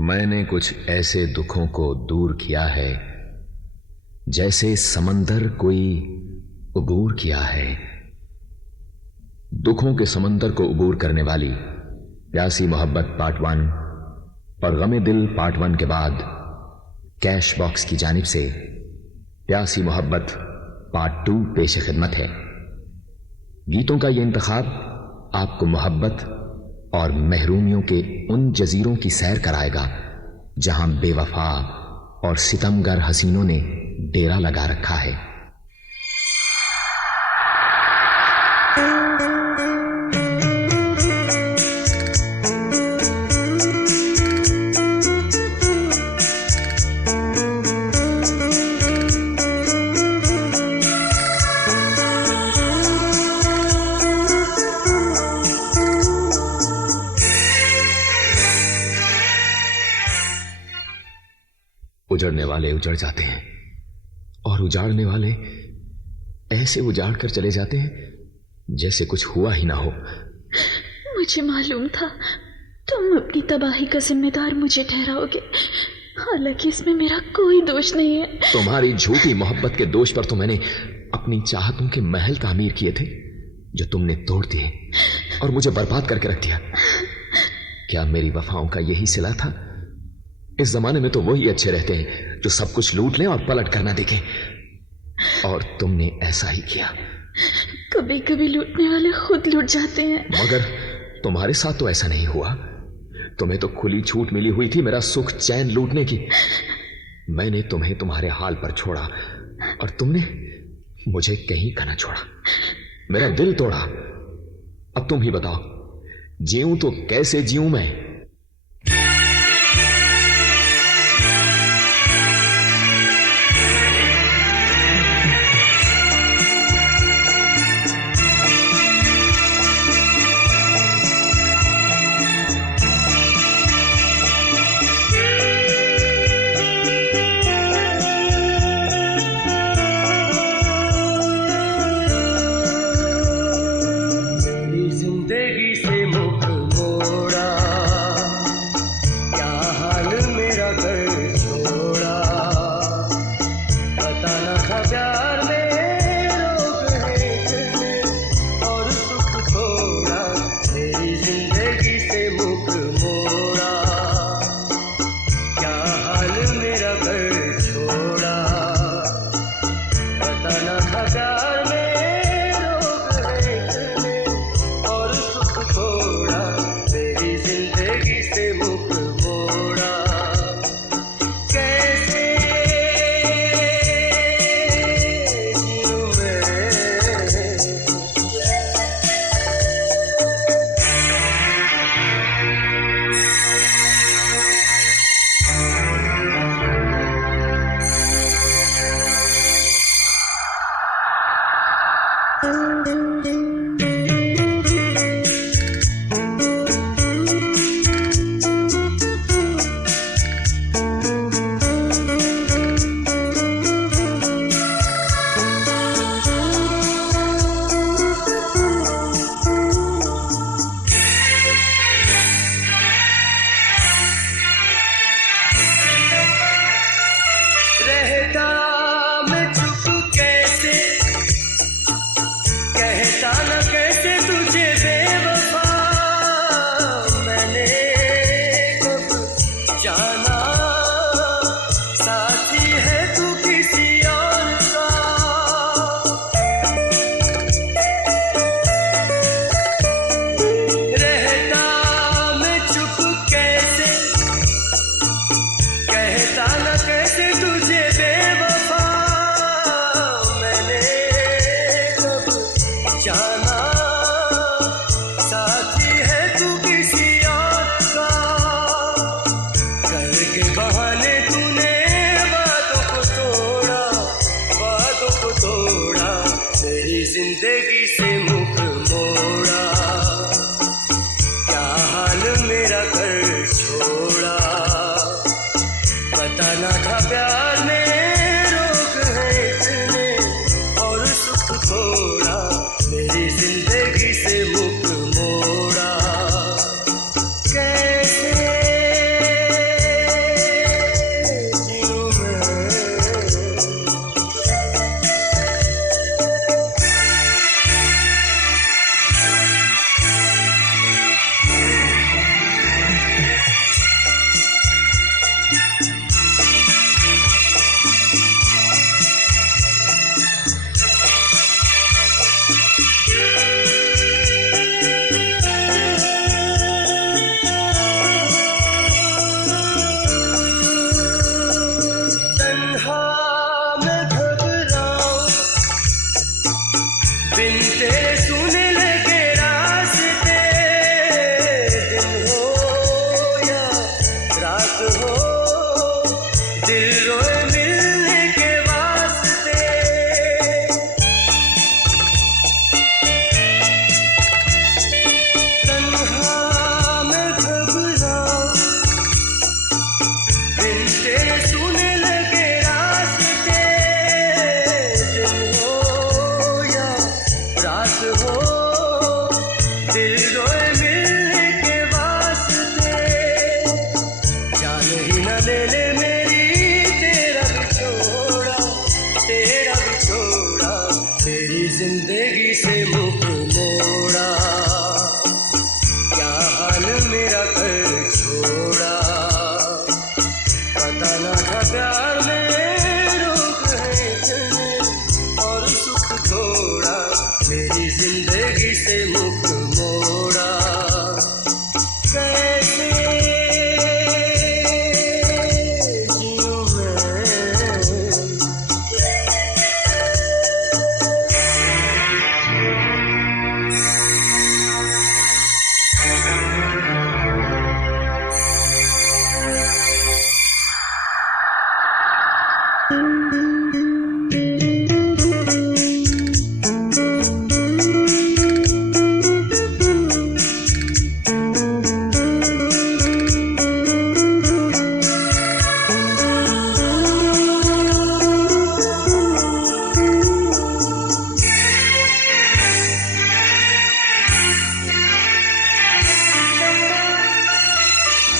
मैंने कुछ ऐसे दुखों को दूर किया है जैसे समंदर कोई उबूर किया है। दुखों के समंदर को उबूर करने वाली प्यासी मोहब्बत पार्ट 1 और गमे दिल पार्ट 1 के बाद कैश बॉक्स की जानिब से प्यासी मोहब्बत पार्ट 2 पेश खिदमत है। गीतों का यह इंतखाब आपको मोहब्बत और महरूमियों के उन जजीरों की सैर कराएगा जहां बेवफा और सितमगर हसीनों ने डेरा लगा रखा है। उजड़ने वाले उजड़ जाते हैं और उजाड़ने वाले ऐसे उजाड़ कर चले जाते हैं जैसे कुछ हुआ ही ना हो। मुझे मालूम था तुम अपनी तबाही का जिम्मेदार मुझे ठहराओगे, हालांकि इसमें मेरा कोई दोष नहीं है। तुम्हारी झूठी मोहब्बत के दोष पर तो मैंने अपनी चाहतों के महल तामीर किए थे जो तुमने तोड़ दिए और मुझे बर्बाद करके रख दिया। क्या मेरी वफाओं का यही सिला था? इस जमाने में तो वही अच्छे रहते हैं जो सब कुछ लूट लें और पलट कर ना देखें, और तुमने ऐसा ही किया। कभी कभी लूटने वाले खुद लूट जाते हैं। मगर तुम्हारे साथ तो ऐसा नहीं हुआ। तुम्हें तो खुली छूट मिली हुई थी मेरा सुख चैन लूटने की। मैंने तुम्हें तुम्हारे हाल पर छोड़ा और तुमने मुझे कहीं का ना छोड़ा, मेरा दिल तोड़ा। अब तुम ही बताओ, जीऊं तो कैसे जीऊं मैं?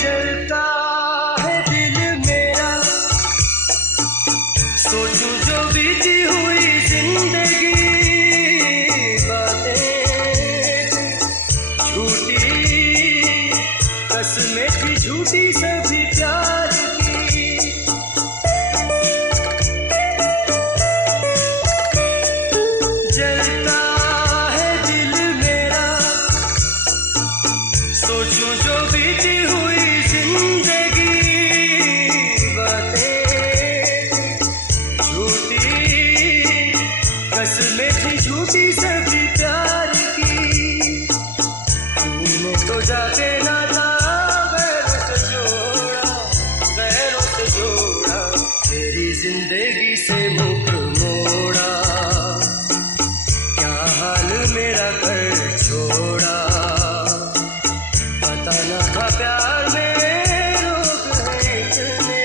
जलता है दिल मेरा, सोचूं जो बीती हुई जिंदगी, बातें झूठी कसमें थी झूठी सभी प्यार की। जलता है दिल मेरा, सोचूं जो बीती हुई जिंदगी, बातें झूठी कसमें थी झूठी सभी प्यार की। तूने तो जाके नाता गैरों से जोड़ा, गैरों से जोड़ा, तेरी जिंदगी से मुख मोड़ा, क्या हाल मेरा कर छोड़ा। पता न था प्यार में रोग है इतने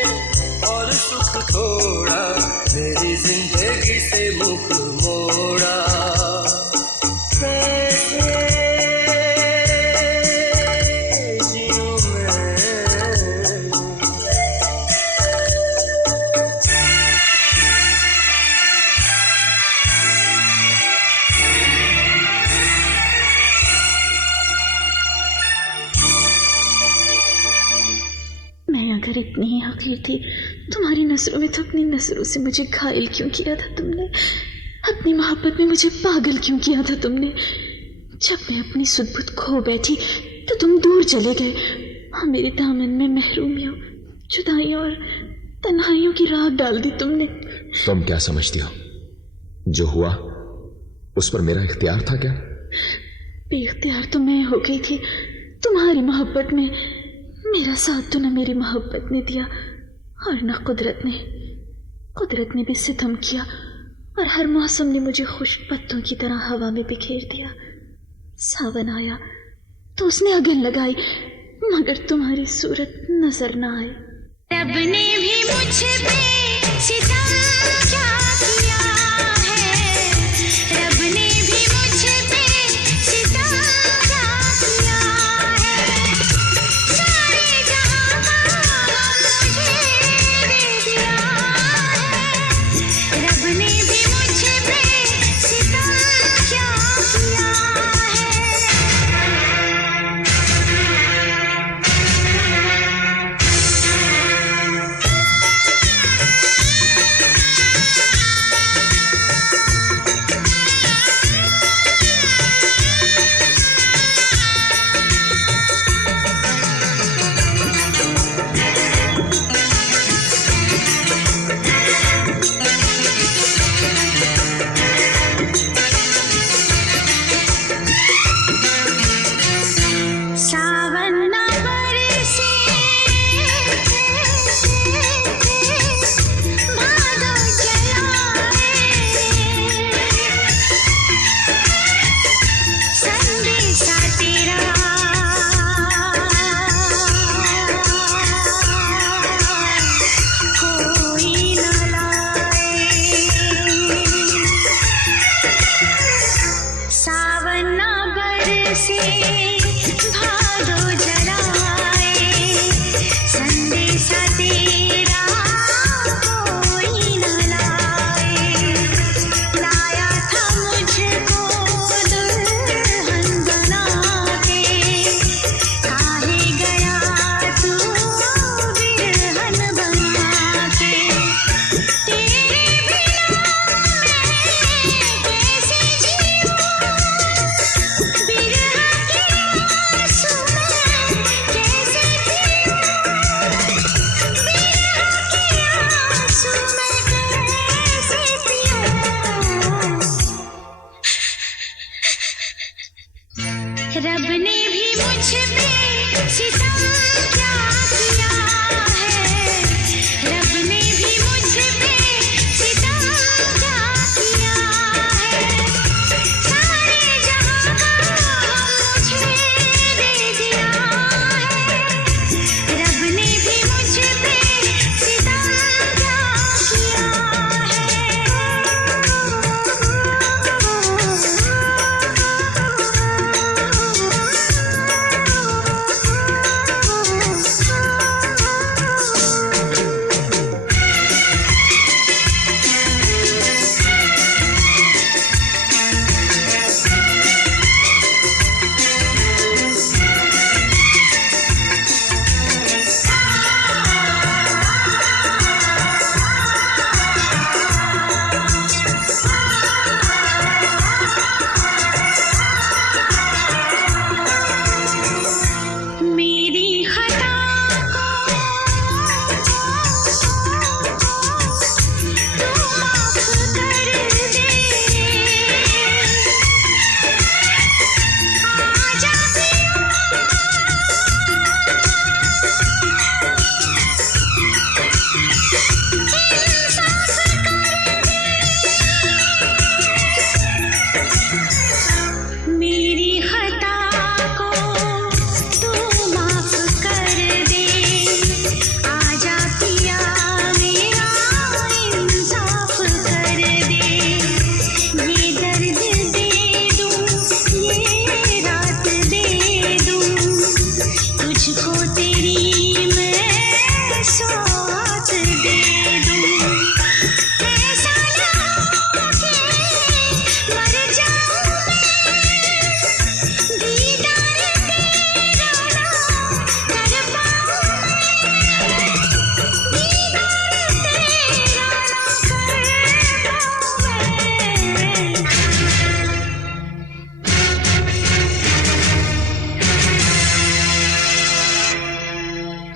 और सुख थोड़ा, मेरी जिंदगी से मुख मोड़ा। कैसे जीऊं मैं, मैं अगर इतनी ही हकीर थी तुम्हारी नजरों में, तो अपनी नजरों से मुझे घायल क्यों किया था तुमने? अपनी मोहब्बत में मुझे पागल क्यों किया था तुमने? जब मैं अपनी सुध-बुध खो बैठी तो तुम दूर चले गए और मेरे दामन में महरूमियों, जुदाइयों और तन्हाइयों की राख डाल दी तुमने। तुम क्या समझती हो? जो हुआ उस पर मेरा इख्तियार था क्या? बेइख्तियार तो मैं हो गई थी तुम्हारी मोहब्बत में। मेरा साथ तो न मेरी मोहब्बत ने दिया और न कुदरत ने। कुदरत ने भी सितम किया और हर मौसम ने मुझे खुश्क पत्तों की तरह हवा में बिखेर दिया। सावन आया तो उसने अगन लगाई, मगर तुम्हारी सूरत नजर न आई। रब ने भी मुझ पे सितम क्या किया है, रब ने भी मुझ पे सितम क्या किया है। सारे जहां का मुझे दे दिया है, रब ने भी मुझ पे सितम क्या किया है।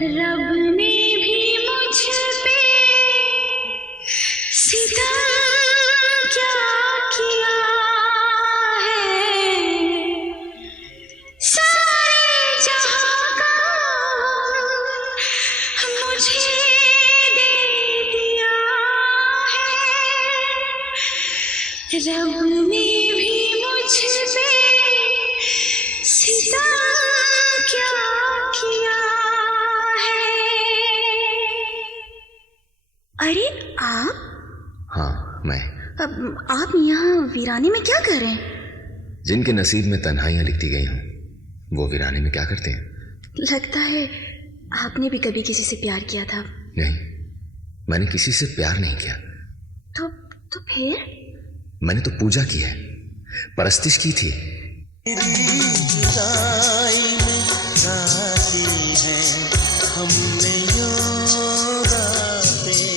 रब ने भी मुझ पे सितम क्या किया है, सारे जहां का मुझे दे दिया है। रब ने भी मुझ पे सितम क्या किया है। अरे आप हाँ, मैं। आप यहाँ वीराने में क्या कर रहे हैं? जिनके नसीब में तन्हाइयां लिखती गई हों, वो वीराने में क्या करते हैं? लगता है आपने भी कभी किसी से प्यार किया था। नहीं, मैंने किसी से प्यार नहीं किया। तो फिर? मैंने तो पूजा की है, परस्तिश की थी। जुदाई में गाती हैं हमने यूं रातें,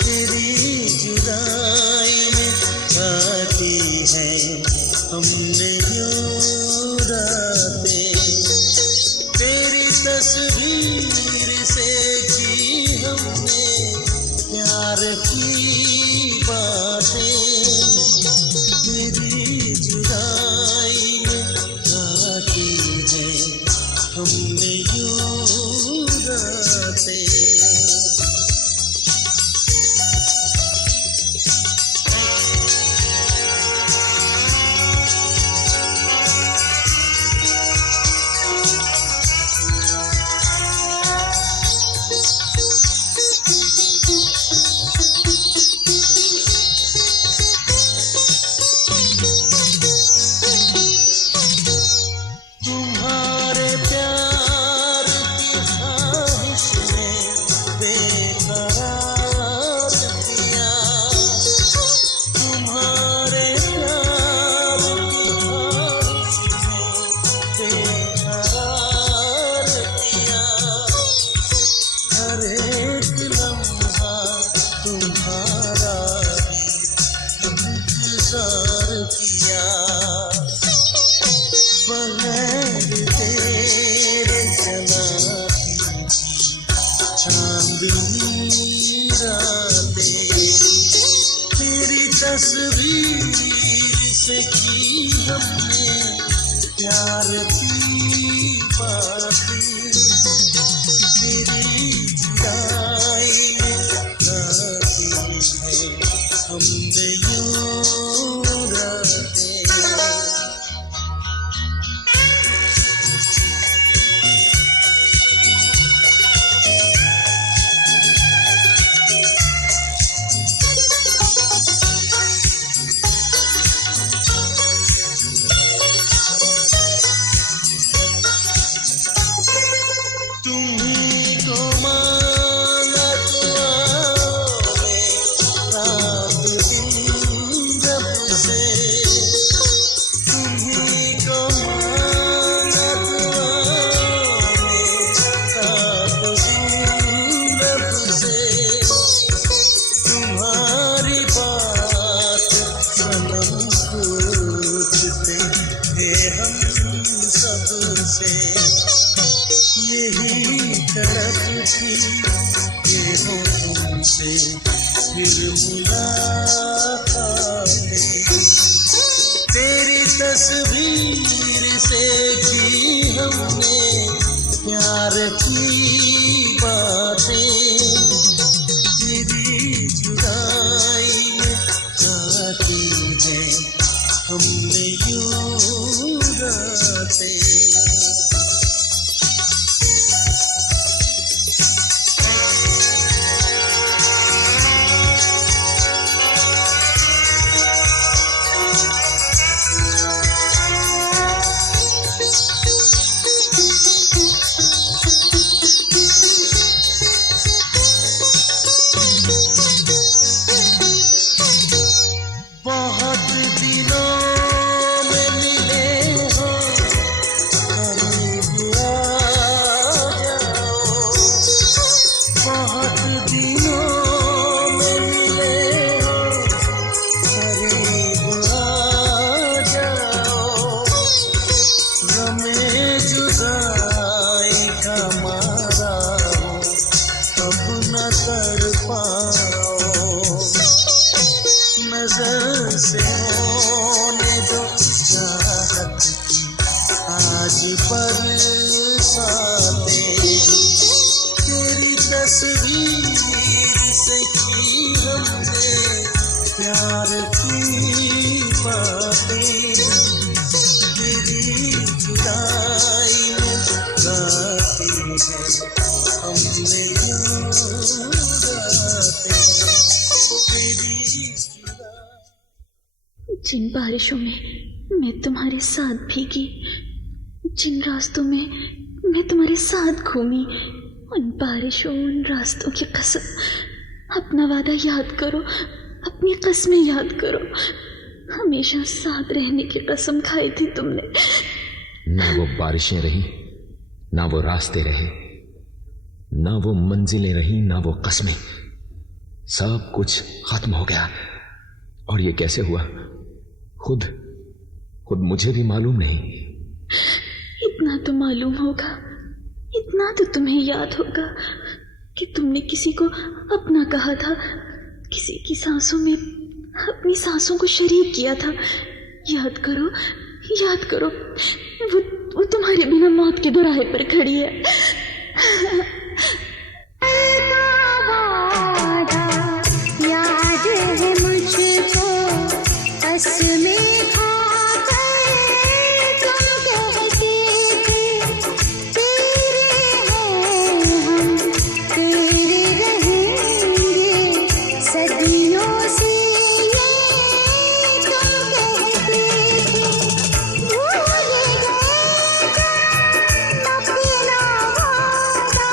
तेरी जुदाई में गाती हैं हमने यूं रातें, तेरी तस्वीर से की हमने प्यार की बातें, तेरी जुदाई में गाती है हमने यूं रातें। तुम्हारे प्यार की ख्वाहिश ने बेकरार किया, तुम्हारे प्यार की ख्वाहिश ने बेकरार किया, हर एक लम्हा तुम्हारा इंतजार किया, बगैर तेरे जलाती चांदनी रातें, तेरी तस्वीर से की हमने प्यार की बातें, तेरी जुदाई में गाती है हमने यूं रातें। तुम्ही को मांगा दुआओं में रात दिन जब से, तुम्ही को मांगा दुआओं में रात दिन जब से, तुम्हारी बात सनम पूछते थे हम सबसे, यही तड़प थी कि हो तुमसे फिर मुलाकातें, तेरी तस्वीर से की हमने प्यार की बातें, तेरी जुदाई में गाती है हमने यूं रातें। कर पाओ। नजर से होने दो चाहत की आज बरसाते, तेरी तस्वीर से की हमने प्यार की बातें, तेरी जुदाई में गाती है हमने रातें, तेरी जिन बारिशों में मैं तुम्हारे साथ भीगी, जिन रास्तों में मैं तुम्हारे साथ घूमी, उन बारिशों उन रास्तों की कसम, अपना वादा याद करो, अपनी कस्में याद करो। हमेशा साथ रहने की कसम खाई थी तुमने। ना वो बारिशें रही, ना वो रास्ते रहे, ना वो मंजिलें रही, ना वो कस्में। सब कुछ खत्म हो गया। और ये कैसे हुआ, खुद मुझे भी मालूम नहीं। इतना तो मालूम होगा, इतना तो तुम्हें याद होगा कि तुमने किसी को अपना कहा था, किसी की सांसों में अपनी सांसों को शरीक किया था। याद करो, याद करो, वो तुम्हारे बिना मौत के दोराहे पर खड़ी है। याद है मुझको कसमें खाकर तुम कहते थे, तेरे हैं हम, तेरे रहेंगे सदियों से, ये तुम कहते थे। भूल गए तुम अपना वादा,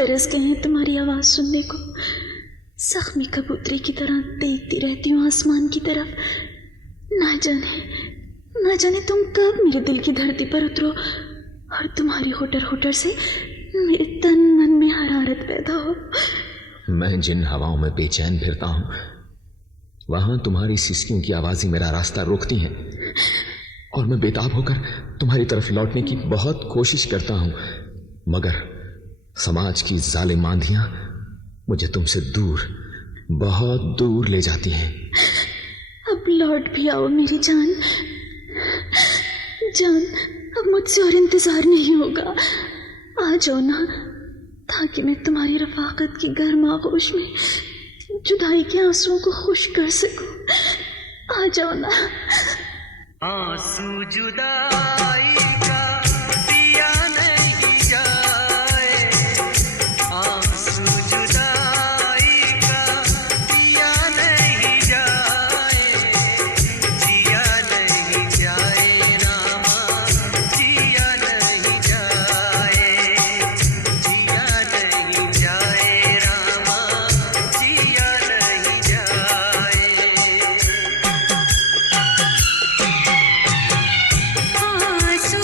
तरस गए हैं तुम्हारी आवाज़ सुनने को। जख्मी कबूतरी की तरह देखती रहती हूँ आसमान की तरफ। ना जाने तुम कब मेरे दिल की धरती पर उतरो और तुम्हारी होटर होटर से मेरे तन मन में हरारत पैदा हो। मैं जिन हवाओं में बेचैन फिरता हूं, वहां तुम्हारी सिसकियों की आवाजें मेरा रास्ता रोकती हैं और मैं बेताब होकर तुम्हारी तरफ लौटने की बहुत कोशिश करता हूं, मगर समाज की जालिम आंधियां मुझे तुमसे दूर, बहुत दूर ले जाती हैं। अब लौट भी आओ मेरी जान। अब मुझसे और इंतजार नहीं होगा। आ जाओ ना, ताकि मैं तुम्हारी रफाकत की गर्म आगोश में जुदाई के आंसुओं को खुश कर सकूं। आ जाओ ना। आंसू जुदाई का पिया नहीं जाए, आंसू जुदाई का पिया नहीं जाए, जिया नहीं जाए रामा, जिया नहीं जाए, जिया नहीं जाए रामा, जिया नहीं जाए। आंसू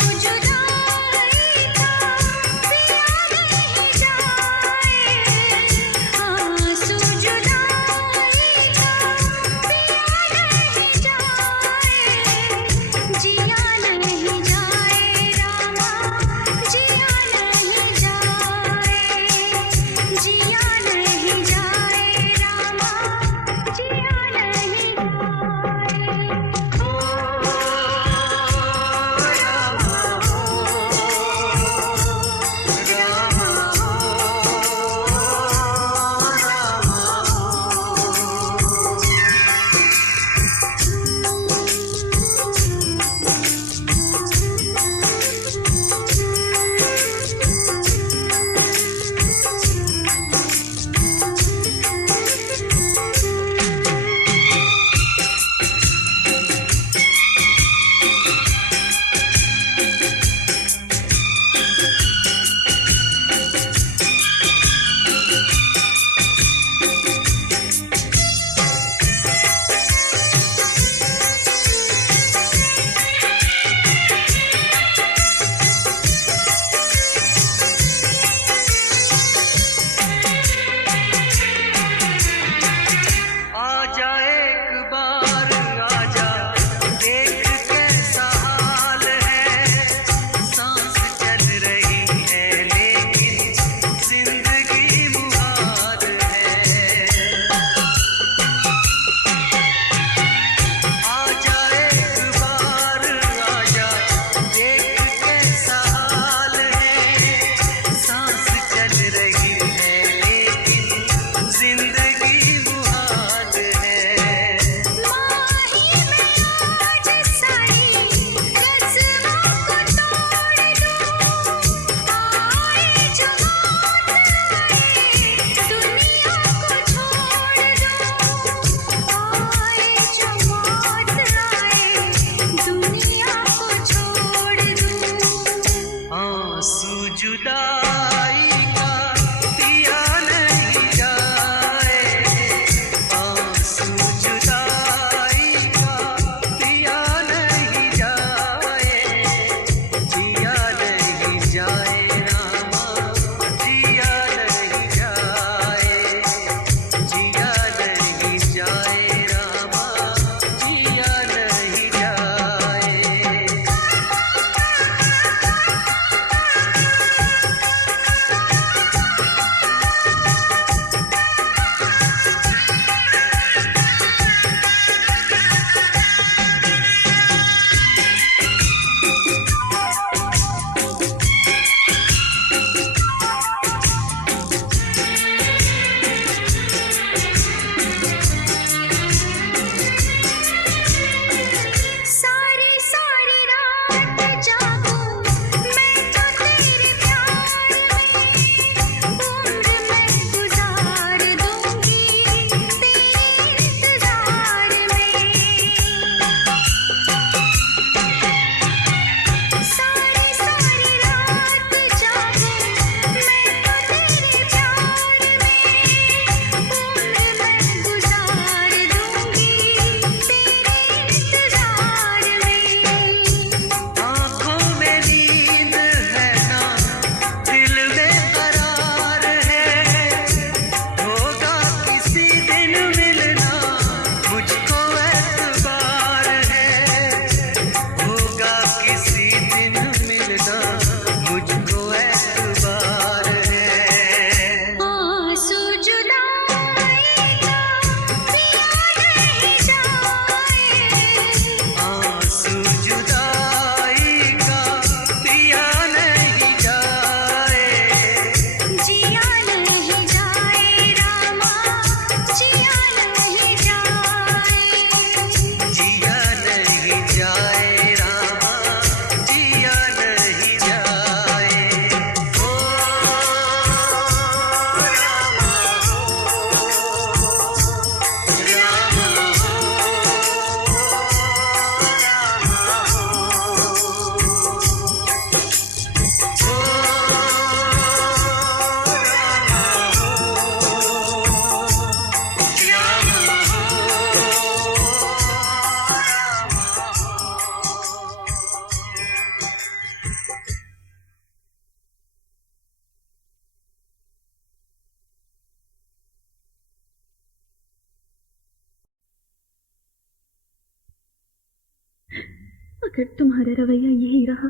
अगर तुम्हारा रवैया यही रहा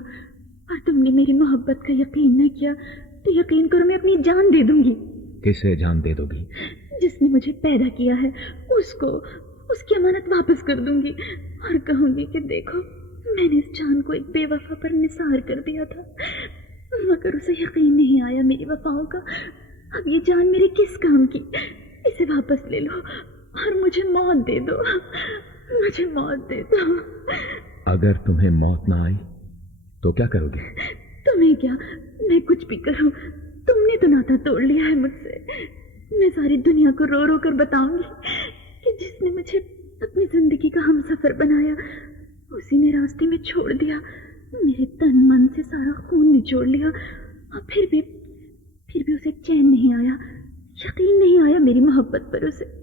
और तुमने मेरी मोहब्बत का यकीन न किया तो यकीन करो मैं अपनी जान दे दूंगी। किसे जान दे दोगी? जिसने मुझे पैदा किया है उसको, उसकी अमानत वापस कर दूंगी और कहूंगी कि देखो मैंने इस जान को एक बेवफा पर निसार कर दिया था, मगर उसे यकीन नहीं आया मेरी वफाओं का। अब ये जान मेरे किस काम की? इसे वापस ले लो और मुझे मौत दे दो, मुझे मौत दे दो। अगर तुम्हें मौत ना आई तो क्या करोगी? तुम्हें क्या, मैं कुछ भी करूं। तुमने तो नाता तोड़ लिया है मुझसे। मैं सारी दुनिया को रो रो कर बताऊंगी कि जिसने मुझे अपनी जिंदगी का हमसफर बनाया उसी ने रास्ते में छोड़ दिया, मेरे तन मन से सारा खून निचोड़ लिया और फिर भी उसे चैन नहीं आया, यकीन नहीं आया मेरी मोहब्बत पर उसे।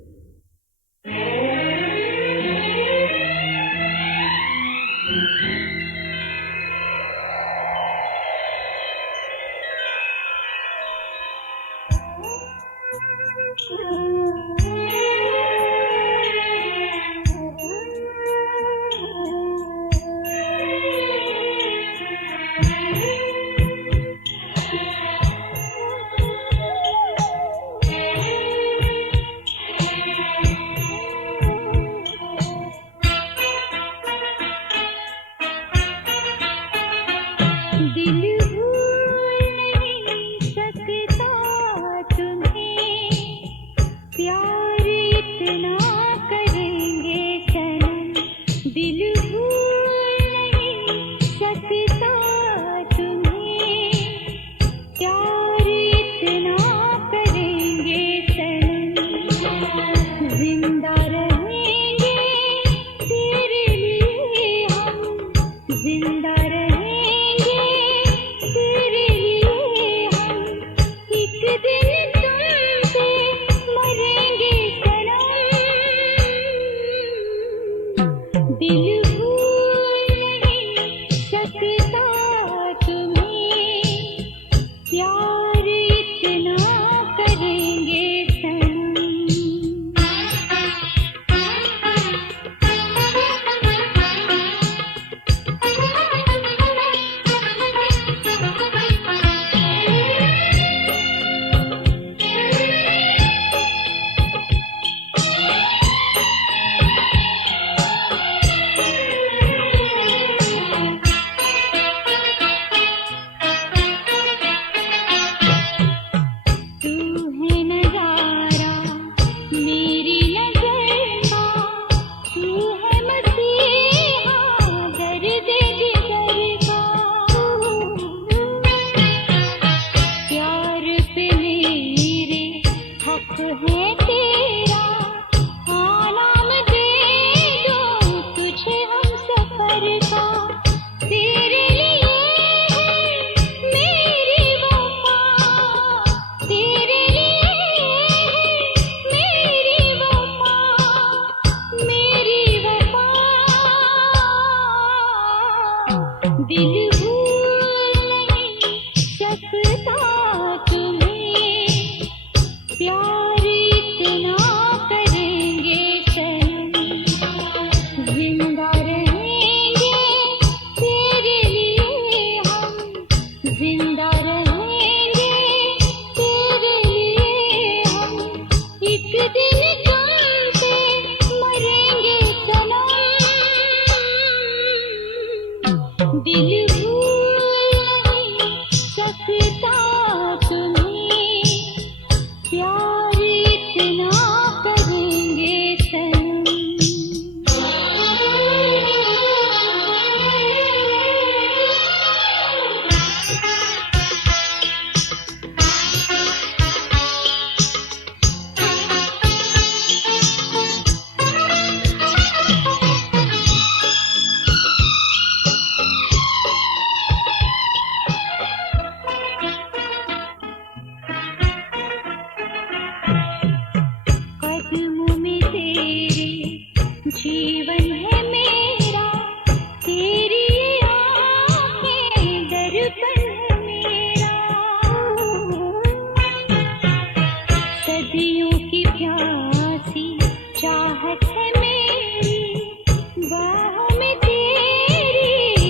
चाहत है मेरी बाहों में तेरी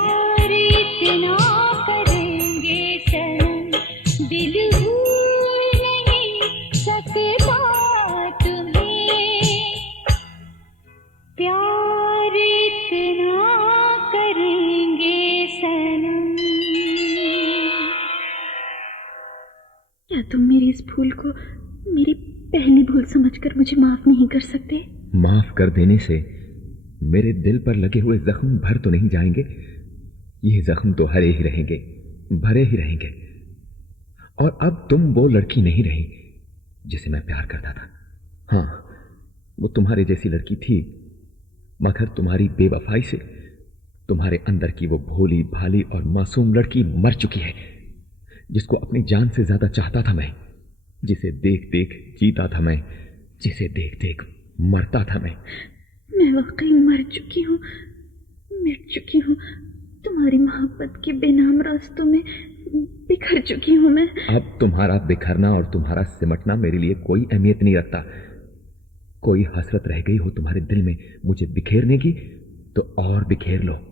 प्यार इतना करेंगे सनम, दिल भूल नहीं सकता तुम्हें, प्यार इतना करेंगे सनम। क्या तुम मेरी इस भूल को मेरी पहली भूल समझकर मुझे माफ नहीं कर सकते? माफ कर देने से मेरे दिल पर लगे हुए जख्म भर तो नहीं जाएंगे, ये जख्म तो हरे ही रहेंगे, भरे ही रहेंगे। और अब तुम वो लड़की नहीं रही जिसे मैं प्यार करता था। हाँ, वो तुम्हारे जैसी लड़की थी, मगर तुम्हारी बेवफाई से तुम्हारे अंदर की वो भोली भाली और मासूम लड़की मर चुकी है, जिसको अपनी जान से ज्यादा चाहता था मैं, जिसे देख देख जीता था मैं, जिसे देख देख मरता था मैं वाकई मर चुकी हूँ, मिट चुकी हूँ, तुम्हारी मोहब्बत के बेनाम रास्तों में बिखर चुकी हूँ मैं। अब तुम्हारा बिखरना और तुम्हारा सिमटना मेरे लिए कोई अहमियत नहीं रखता। कोई हसरत रह गई हो तुम्हारे दिल में मुझे बिखेरने की, तो और बिखेर लो।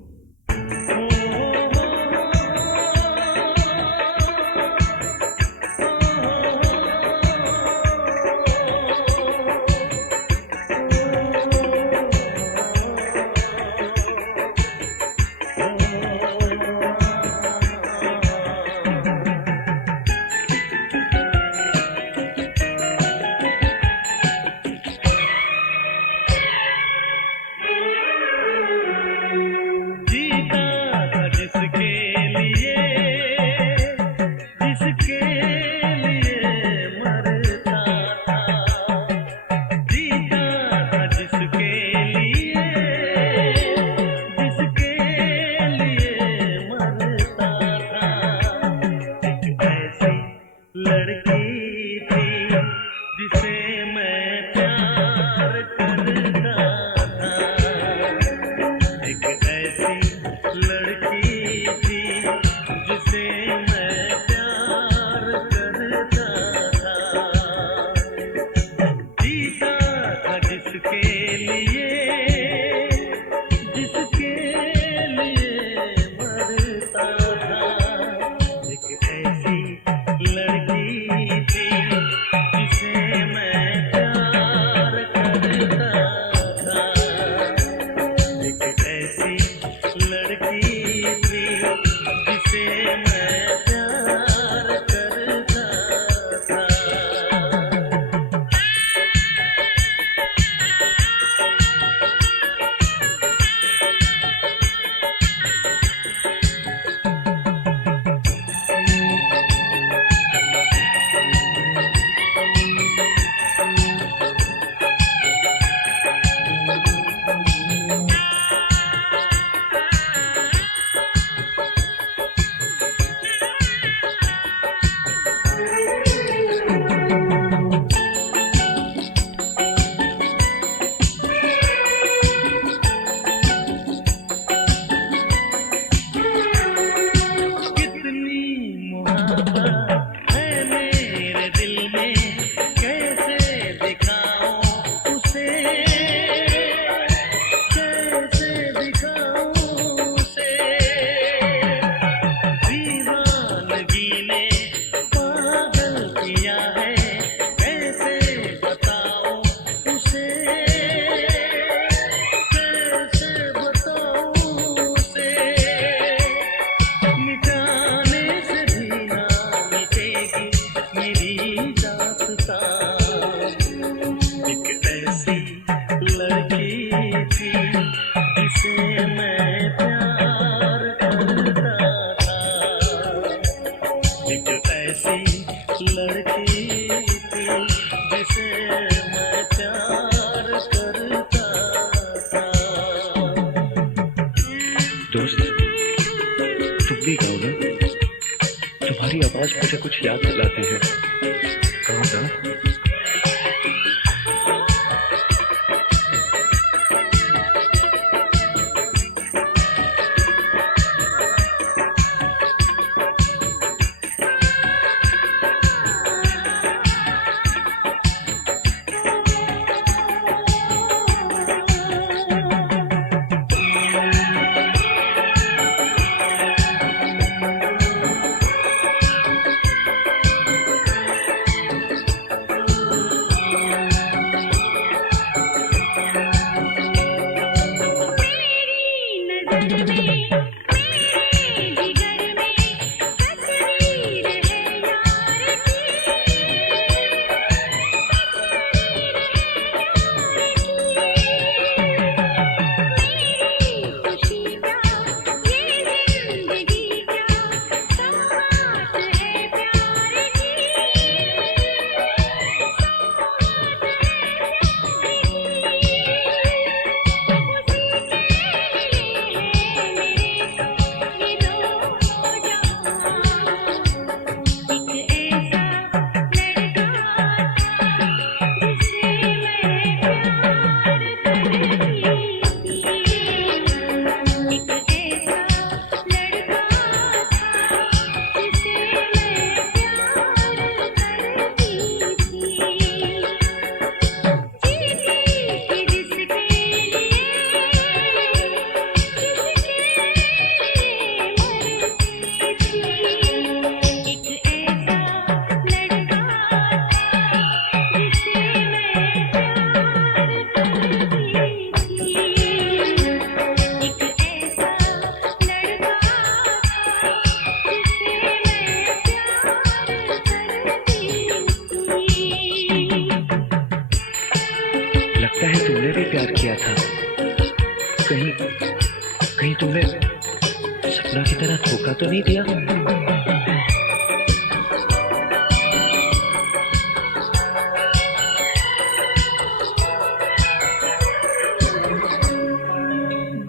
दूसरा की तरह धोखा तो नहीं दिया?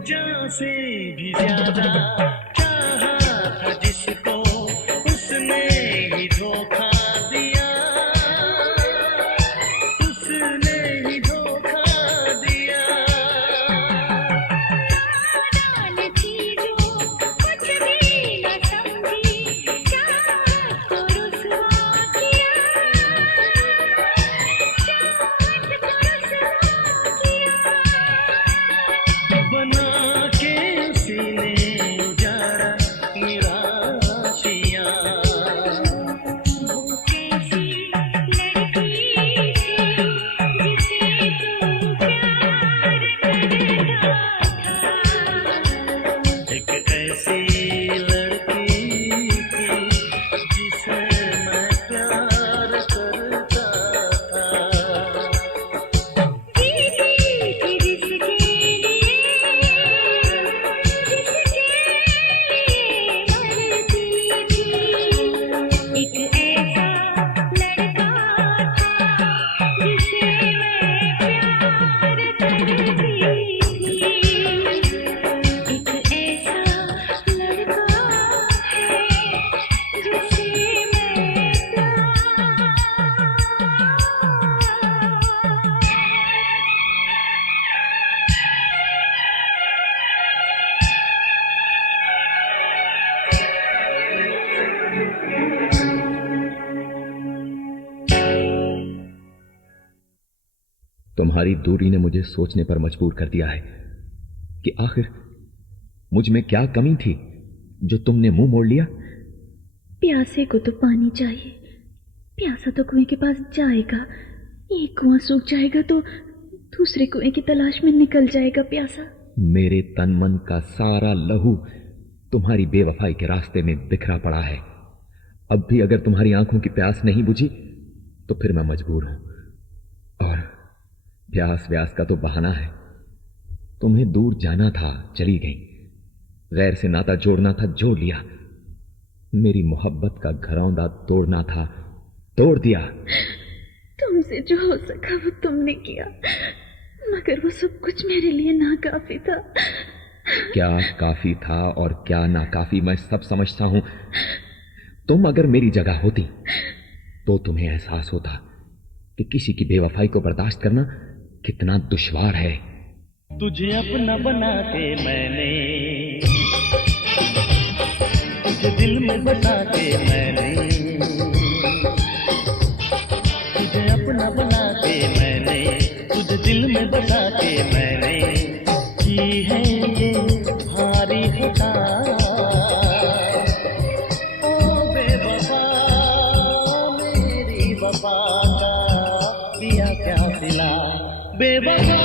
जान से भी ज्यादा चाहा था जिसको, उसने ही धोखा दिया, उसने ही धोखा दिया। नादान थी जो कुछ भी न समझी, चाहत को रुसवा किया, चाहत को रुसवा किया। बना के उसी ने उजाड़ा निराशियां। वो कैसी लड़की थी जिसे तू प्यार करता था। एक ऐसी लड़की थी जिसे मैं प्यार करता था। जीती थी जिसके लिए, जिसके लिए मरती थी। एक ऐसा लड़का था जिसे मैं प्यार करती थी। एक ऐसा लड़का है जिसे मैं तुम्हारी दूरी ने मुझे सोचने पर मजबूर कर दिया है कि आखिर मुझ में क्या कमी थी जो तुमने मुंह मोड़ लिया। प्यासे को तो पानी चाहिए, प्यासा तो कुएं के पास जाएगा। एक कुआं सूख जाएगा तो दूसरे कुएं की तलाश में निकल जाएगा प्यासा। मेरे तन मन का सारा लहू तुम्हारी बेवफाई के रास्ते में बिखरा पड़ा है। अब भी अगर तुम्हारी आंखों की प्यास नहीं बुझी तो फिर मैं मजबूर हूं। और प्यास व्यास का तो बहाना है। तुम्हें दूर जाना था, चली गई। गैर से नाता जोड़ना था, जोड़ लिया। मेरी मोहब्बत का घरौंदा तोड़ना था, तोड़ दिया। तुमसे जो हो सका वो तुमने किया, मगर वो सब कुछ मेरे लिए नाकाफी था। क्या काफी था और क्या नाकाफी मैं सब समझता हूं। तुम अगर मेरी जगह होती तो तुम्हें एहसास होता कि किसी की बेवफाई को बर्दाश्त करना कितना दुश्वार है। तुझे अपना बना के मैंने, तुझे दिल में बसा के मैंने, तुझे अपना बना के मैंने, तुझे दिल में बसा के मैंने की है ये भारी खता। ओ बेवफा मेरी वफा का दिया क्या सिला। बेवफा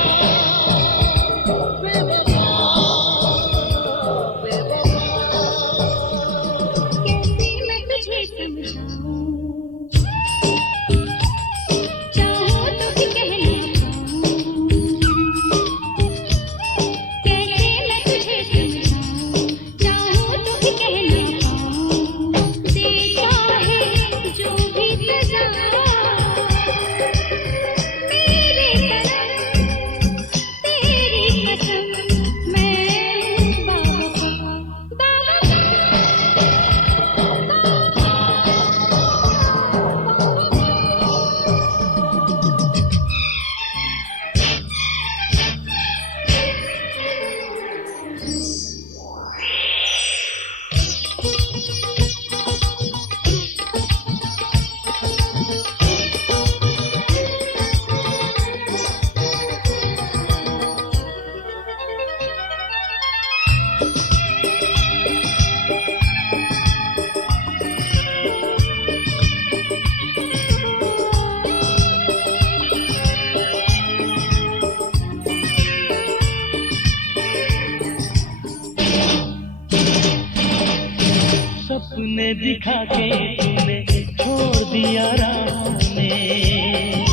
कैसे मैं तुझे समझाऊं, चाहो तो भी कह ना पाऊं। कैसे मैं तुझे समझाऊं, चाहो तो भी कह ना पाऊं। देता है जो भी सजा मेरे तरफ, तेरी कसम मैं बाबा सपने दिखा के तूने छोड़ दिया राह में।